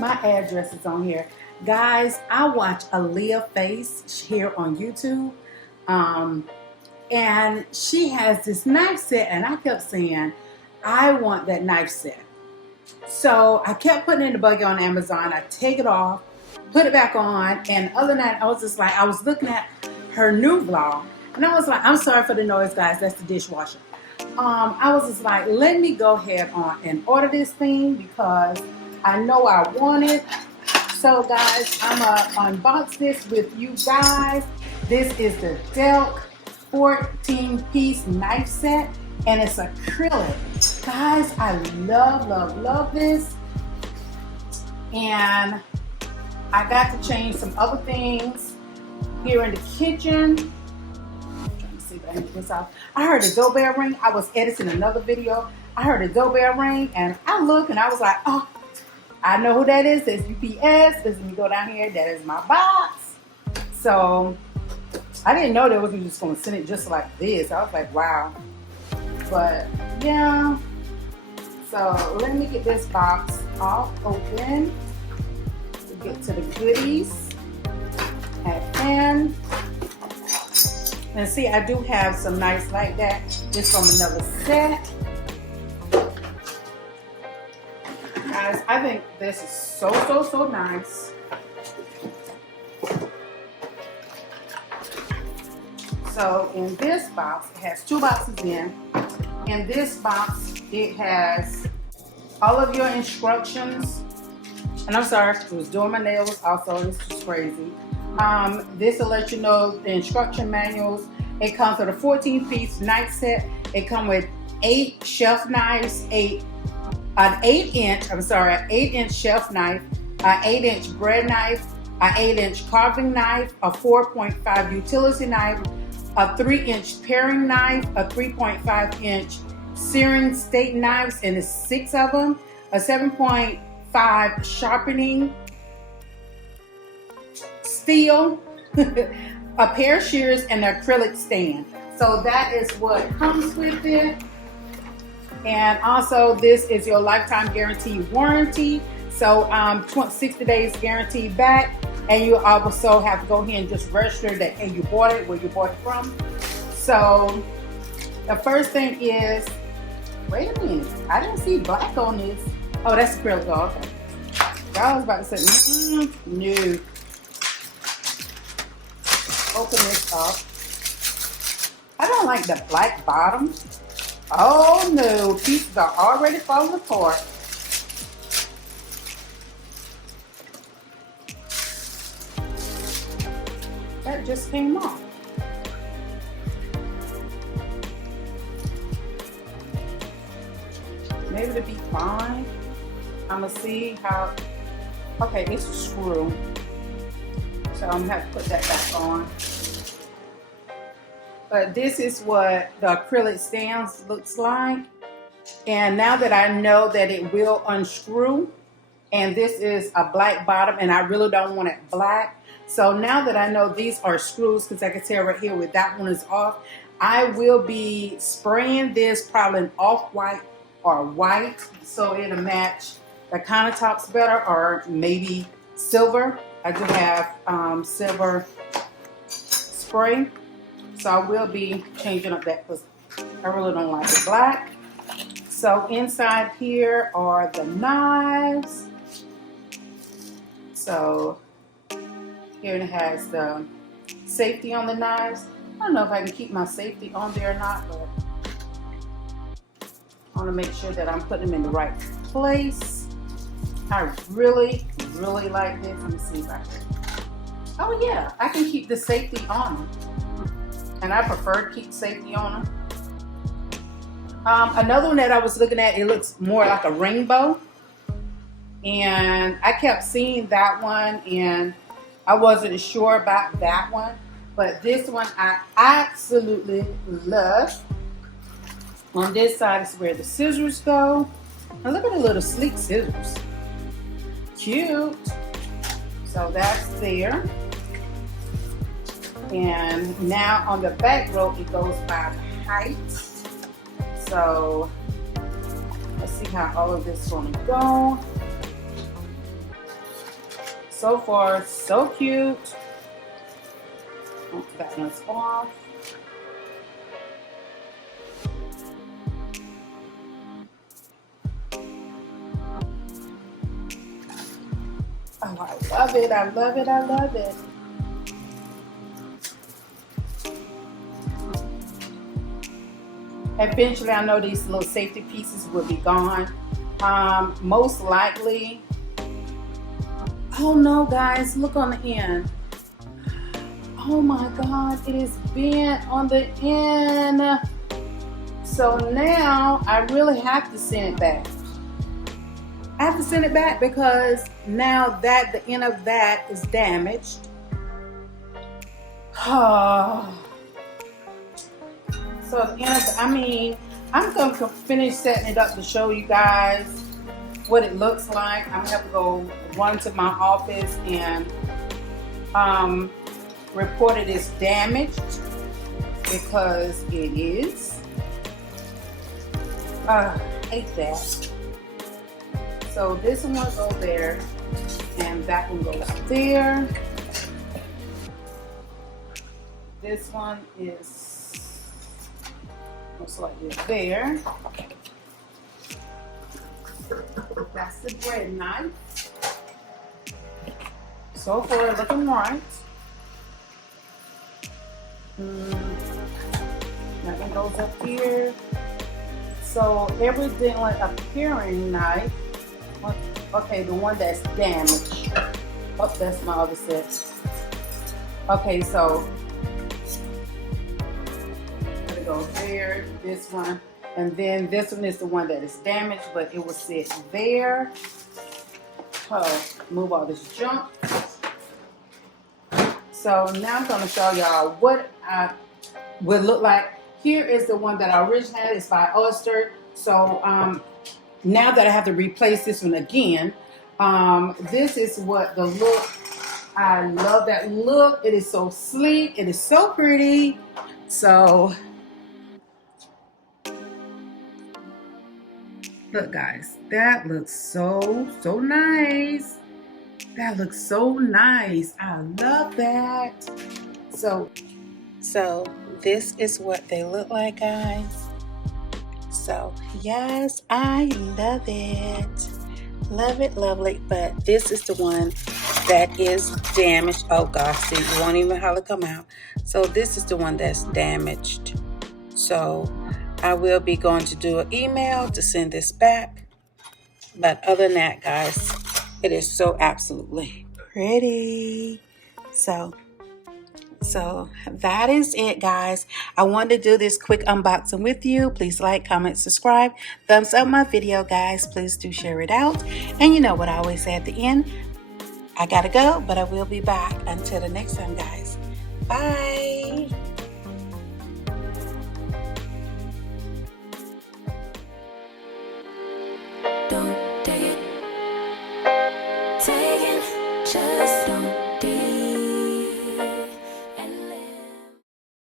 My address is on here. Guys, I watch Aaliyah Face here on YouTube. And she has this knife set, and I kept saying, I want that knife set. So I kept putting it in the buggy on Amazon. I take it off, put it back on, and other night I was just like, I was looking at her new vlog, and I was like, I'm sorry for the noise, guys, that's the dishwasher. I was just like, let me go ahead on and order this thing because I know I want it. So guys, I'm gonna unbox this with you guys. This is the DEIK 14-piece knife set, and it's acrylic. Guys, I love this. And I got to change some other things here in the kitchen. Let me see if I can get this off. I heard a doorbell ring. I was editing another video. I heard a doorbell ring, and I looked and I was like, oh, I know who that is. It's UPS. Let me go down here. That is my box. So I didn't know they was just going to send it just like this. I was like, wow. But yeah. So let me get this box all open to get to the goodies. And see, I do have some knives like that. This from another set. Guys, I think this is so nice. So in this box, it has 2 boxes in. In this box, it has all of your instructions. And I'm sorry, I was doing my nails also. This is crazy. This will let you know the instruction manuals. It comes with a 14-piece knife set. It comes with 8 shelf knives, an 8-inch shelf knife, an 8-inch bread knife, an 8-inch carving knife, a 4.5 utility knife, a 3-inch paring knife, a 3.5-inch searing steak knives, and it's 6 of them, a 7.5 sharpening steel, a pair of shears, and an acrylic stand. So that is what comes with it. And also, this is your lifetime guarantee warranty. So 60 days guaranteed back. And you also have to go ahead and just register that hey, you bought it, where you bought it from. So the first thing is, wait a minute, I didn't see black on this. Oh, that's acrylic. Oh, okay. I was about to say, no. Open this up. I don't like the black bottom. Oh no, pieces are already falling apart. That just came off. Maybe it'll be fine. I'm gonna see how. Okay, it's a screw. So I'm gonna have to put that back on. But this is what the acrylic stands looks like. And now that I know that it will unscrew, and this is a black bottom, and I really don't want it black. So now that I know these are screws, because I can tell right here where that one is off, I will be spraying this probably in off-white or white, so it'll match the countertops better, or maybe silver. I do have silver spray. So I will be changing up that because I really don't like the black. So inside here are the knives. So here it has the safety on the knives. I don't know if I can keep my safety on there or not, but I want to make sure that I'm putting them in the right place. I really like this. Let me see if I can. Oh yeah, I can keep the safety on them. And I prefer to keep safety on them. Another one that I was looking at, it looks more like a rainbow. And I kept seeing that one, and I wasn't sure about that one. But this one I absolutely love. On this side is where the scissors go. Now look at the little sleek scissors. Cute. So that's there. And now on the back row, it goes by height. So let's see how all of this is going to go. So far, so cute. Oh, that one's off. Oh, I love it, I love it, I love it. Eventually, I know these little safety pieces will be gone. Most likely, oh no guys, look on the end. Oh my God, it is bent on the end. So now I really have to send it back. I have to send it back because now that the end of that is damaged. Oh. So the end of I'm going to finish setting it up to show you guys what it looks like. I'm going to have to go run to my office and report it as damaged because it is. I hate that. So this one will go there and that one goes there. This one is most likely there. That's the bread knife. So far looking right. That one goes up here. So evidently a paring knife. Okay, the one that's damaged. Oh, that's my other set. Okay, so it goes there, this one, and then this one is the one that is damaged, but it will sit there. Oh, move all this junk. So now I'm going to show y'all what I would look like. Here is the one that I originally had. It's by Oyster. So now that I have to replace this one again, this is what the look. I love that look. It is so sleek. It is so pretty. So look guys, that looks so nice. That looks so nice. I love that. So this is what they look like, guys. So yes, I love it. Love it, lovely. But this is the one that is damaged. Oh gosh, see, you won't even hardly come out. So this is the one that's damaged. So I will be going to do an email to send this back. But other than that, guys, it is so absolutely pretty. So that is it, guys. I wanted to do this quick unboxing with you. Please like, comment, subscribe, thumbs up my video, guys. Please do share it out. And you know what I always say at the end, I gotta go, but I will be back. Until the next time, guys. Bye.